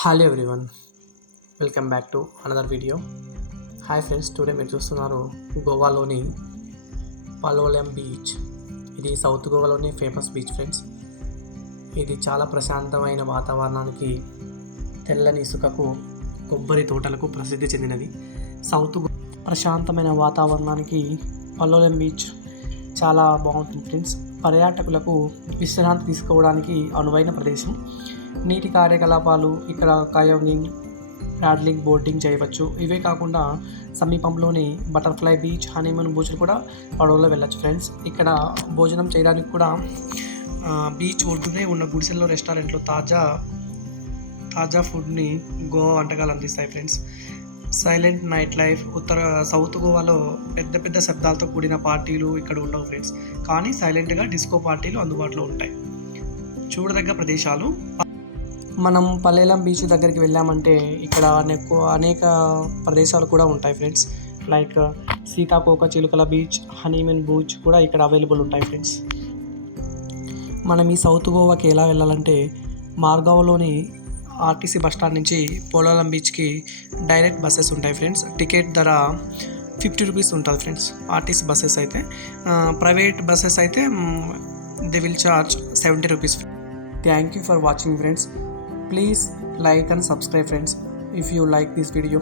Hello everyone, welcome back to another video. Hi friends, today మీరు చూస్తున్నారు గోవాలోని Palolem beach. ఇది south గోవాలోని famous beach friends. ఇది చాలా ప్రశాంతమైన వాతావరణానికి, తెల్లని ఇసుకకు, కొబ్బరి తోటలకు ప్రసిద్ధి చెందినది. ప్రశాంతమైన వాతావరణానికి పలోలెం బీచ్ చాలా బాగుంటుంది ఫ్రెండ్స్. పర్యాటకులకు విశ్రాంతి తీసుకోవడానికి అనువైన ప్రదేశం. నీటి కార్యకలాపాలు ఇక్కడ కయాకింగ్, ప్యాడ్లింగ్, బోటింగ్ చేయవచ్చు. ఇవే కాకుండా సమీపంలోని బటర్ఫ్లై బీచ్, హనీమూన్ బీచ్లు కూడా పడవలో వెళ్ళచ్చు ఫ్రెండ్స్. ఇక్కడ భోజనం చేయడానికి కూడా బీచ్ ఒడ్డునే ఉన్న గుడిసెల్లో రెస్టారెంట్లు తాజా ఫుడ్ని గోవా వంటకాలు అందిస్తాయి friends. Silent night life. South గోవాలో పెద్ద శబ్దాలతో కూడిన పార్టీలు ఇక్కడ ఉండవు ఫ్రెండ్స్, కానీ సైలెంట్గా డిస్కో పార్టీలు అందుబాటులో ఉంటాయి. చూడదగ్గ ప్రదేశాలు. మనం పల్లేలం బీచ్ దగ్గరికి వెళ్ళామంటే ఇక్కడ అనేక ప్రదేశాలు కూడా ఉంటాయి ఫ్రెండ్స్. లైక్ సీతాకోక చిలుకల బీచ్, హనీమూన్ బీచ్ కూడా ఇక్కడ అవైలబుల్ ఉంటాయి ఫ్రెండ్స్. మనం ఈ సౌత్ గోవాకి ఎలా వెళ్ళాలంటే మార్గావ్లోని ఆర్టీసీ బస్టాండ్ నుంచి పోలవరం బీచ్కి డైరెక్ట్ బస్సెస్ ఉంటాయి ఫ్రెండ్స్. టికెట్ ధర 50 రూపీస్ ఉంటుంది ఫ్రెండ్స్. ఆర్టీసీ బస్సెస్ అయితే, ప్రైవేట్ బస్సెస్ అయితే they will charge 70 rupees. Thank you for watching friends. Please like and subscribe friends if you like this video.